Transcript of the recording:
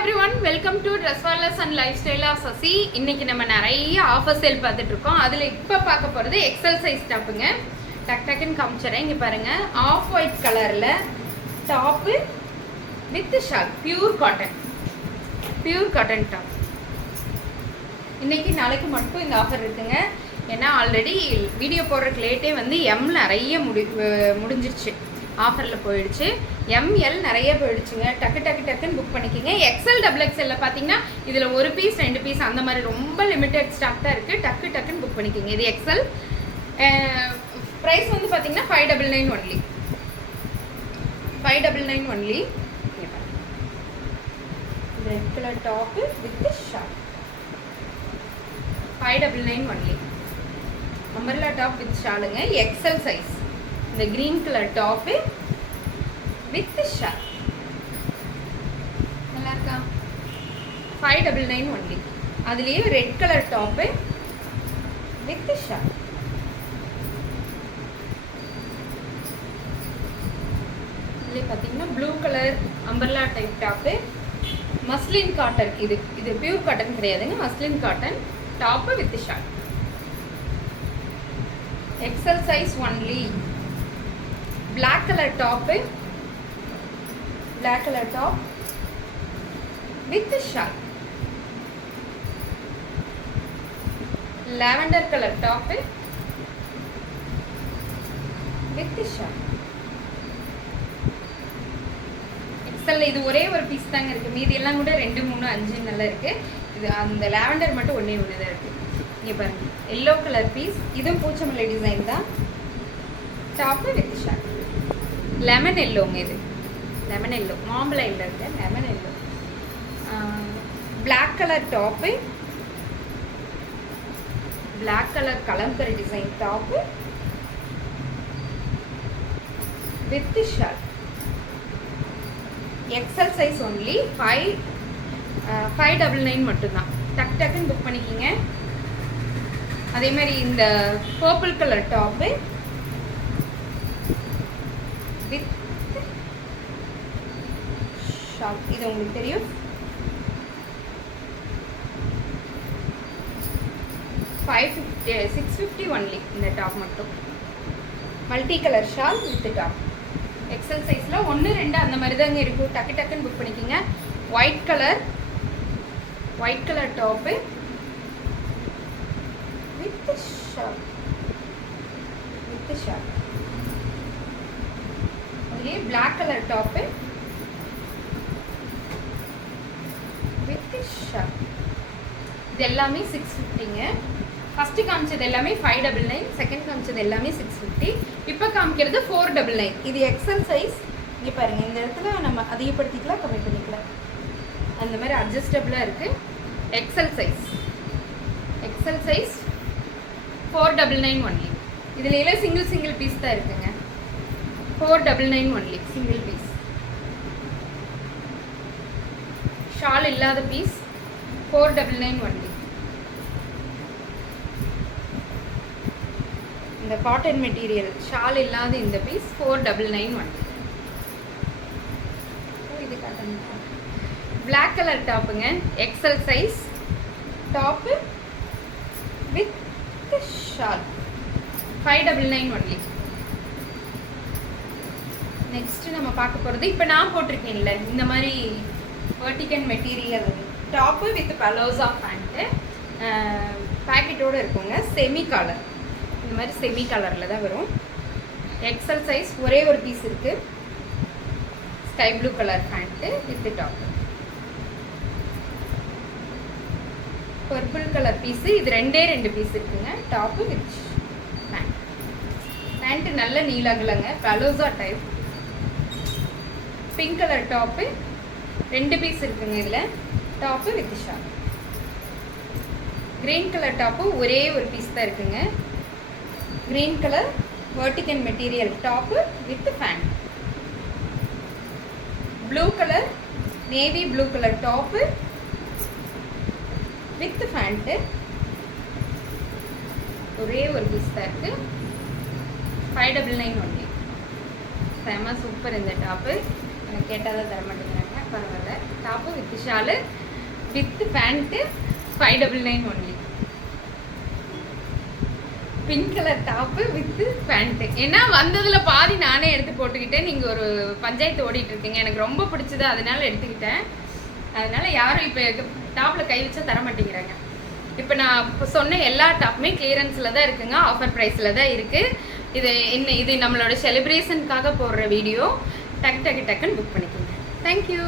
everyone, welcome to Dresswallers and Lifestyle of Sasi. இன்னைக்கு நம்ம நிறைய ஆஃபர் சேல் பார்த்துட்டு இருக்கோம். அதுல இப்ப பார்க்க போறது எக்ஸல் சைஸ் டாப்புங்க. டக் டக்னு காமிச்சறேன். இங்க பாருங்க, ஆஃப் ஒயிட் கலர்ல top with shawl, pure cotton top. இன்னைக்கு நாளைக்கு மட்டும் இந்த ஆஃபர் இருக்குங்க. ஏன்னா ஆல்ரெடி வீடியோ போடுறதுக்கு லேட்டே வந்து எம் நிறைய முடிஞ்சிருச்சு, ஆஃபரில் போயிடுச்சு. எம்எல் நிறைய போயிடுச்சுங்க. டக்குன்னு புக் பண்ணிக்கிங்க. எக்ஸ்எல் டபுள் எக்ஸ்எல்ல பார்த்தீங்கன்னா இதில் ஒரு பீஸ் 2 பீஸ் அந்த மாதிரி ரொம்ப லிமிட்டட் ஸ்டாக் தான் இருக்குது. டக்குன்னு புக் பண்ணிக்கிங்க. இது எக்ஸ்எல். ப்ரைஸ் வந்து பார்த்தீங்கன்னா 599 only. 599 only. Red colour top with short 599 only. Umbrella top with ஷாலுங்க, எக்ஸ்எல் சைஸ். இந்த green colour top with shawl நல்லா இருக்கா? 599 ஒன்லி. அதுலேயே red colour top with shawl. இதுலேயே பார்த்தீங்கன்னா blue colour umbrella type top, muslin cotton. இது pure cotton கிடையாதுங்க, muslin cotton top with shawl. XL size only. black color top with shawl. Lavender color top with shawl. எக்ஸல்ல இது ஒரே ஒரு piece தாங்க இருக்கு. மீதி எல்லாம் கூட 2 3 5 நல்லா இருக்கு. இது அந்த லாவெண்டர் மட்டும் ஒண்ணே தான் இருக்கு. இங்க பாருங்க, yellow color பீஸ். இதுவும் பூச்சமல்லி டிசைன் தான். Top with shawl. லெமன் எல்லோங்க. இது லெமன் எல்லோ, மாம்பழம் இல்லைங்க, lemon yellow. Black colour top, black colour Kalamkari design top with shawl. XL size only. 599 மட்டும்தான். டக்குன்னு புக் பண்ணிக்கிங்க. அதே மாதிரி இந்த purple colour top with shawl. இது உங்களுக்கு தெரியும். 650 ஒன்லி. இந்த டாப் மட்டும் multi colour shawl with top. XL சைஸ்ல 1 2 அந்த மாதிரி தாங்க இருக்கும். டக்குன்னு புக் பண்ணிக்கிங்க. White colour top with shawl. அதுலேயே black colour top with shawl. இது எல்லாமே 650ங்க. ஃபர்ஸ்ட் காமிச்சது எல்லாமே 599, செகண்ட் காமிச்சது எல்லாமே 650. இப்போ காமிக்கிறது 499. இது எக்ஸல் சைஸ். இங்கே பாருங்கள், இந்த இடத்துல நம்ம அதிகப்படுத்திக்கலாம், கம்மி பண்ணிக்கலாம், அந்த மாதிரி அட்ஜஸ்டபிளாக இருக்குது. XL size 499 only. இதில் எல்லாம் சிங்கிள் பீஸ் தான் இருக்குங்க. 499 ஒன்லி, சிங்கிள் பீஸ். ஷால் இல்லாத பீஸ் 499 ஒன்லி. இந்த காட்டன் மெட்டீரியல் ஷால் இல்லாத இந்த பீஸ் 499 ஒன்லி. இது காட்டன். பிளாக் கலர் டாப்புங்க, XL size top with shawl 599 only. Next நம்ம பார்க்க போகிறது, இப்போ நான் போட்டிருக்கேன்ல இந்த மாதிரி vertical material top with palazzo pant பேக்கெட்டோடு இருக்குங்க. செமி கலர், இந்த மாதிரி செமி கலரில் தான் வரும். எக்ஸல் சைஸ் ஒரே ஒரு பீஸ் இருக்குது. Sky blue colour pant with top. Purple colour piece. இது 2 பீஸ் இருக்குங்க. டாப்பு வித் பேண்ட்டு நல்ல நீளங்கலங்க, palazzo type. Pink colour top 2 piece இருக்குங்க. இதில் top with shawl. Green colour top ஒரே ஒரு பீஸ் தான் இருக்குங்க. Green colour vertical material top with pant. Blue colour, navy blue colour top with pant. ஒரே ஒரு பீஸ் தான் இருக்குது. 599 ஒன்லி. செம்ம சூப்பர் இந்த டாப்பு. எனக்கு கேட்டால் தான் தர மாட்டேங்கிறாங்க, பரவாயில்ல. Top with shawl with pant 599 only. Pink colour top with pant. ஏன்னா வந்ததில் பாதி நானே எடுத்து போட்டுக்கிட்டேன். நீங்கள் ஒரு பஞ்சாயத்து ஓடிட்டு இருக்கீங்க, எனக்கு ரொம்ப பிடிச்சது, அதனால எடுத்துக்கிட்டேன். அதனால யாரும் இப்போ டாப்பில் கை வச்சா தர மாட்டேங்கிறாங்க. இப்போ நான் இப்போ சொன்ன எல்லா டாப்புமே கிளியரன்ஸில் தான் இருக்குங்க, ஆஃபர் ப்ரைஸில் தான் இருக்குது. இது நம்மளோட செலிப்ரேஷனுக்காக போடுற வீடியோ. டக்குன்னு புக் பண்ணிக்கோங்க. தேங்க்யூ.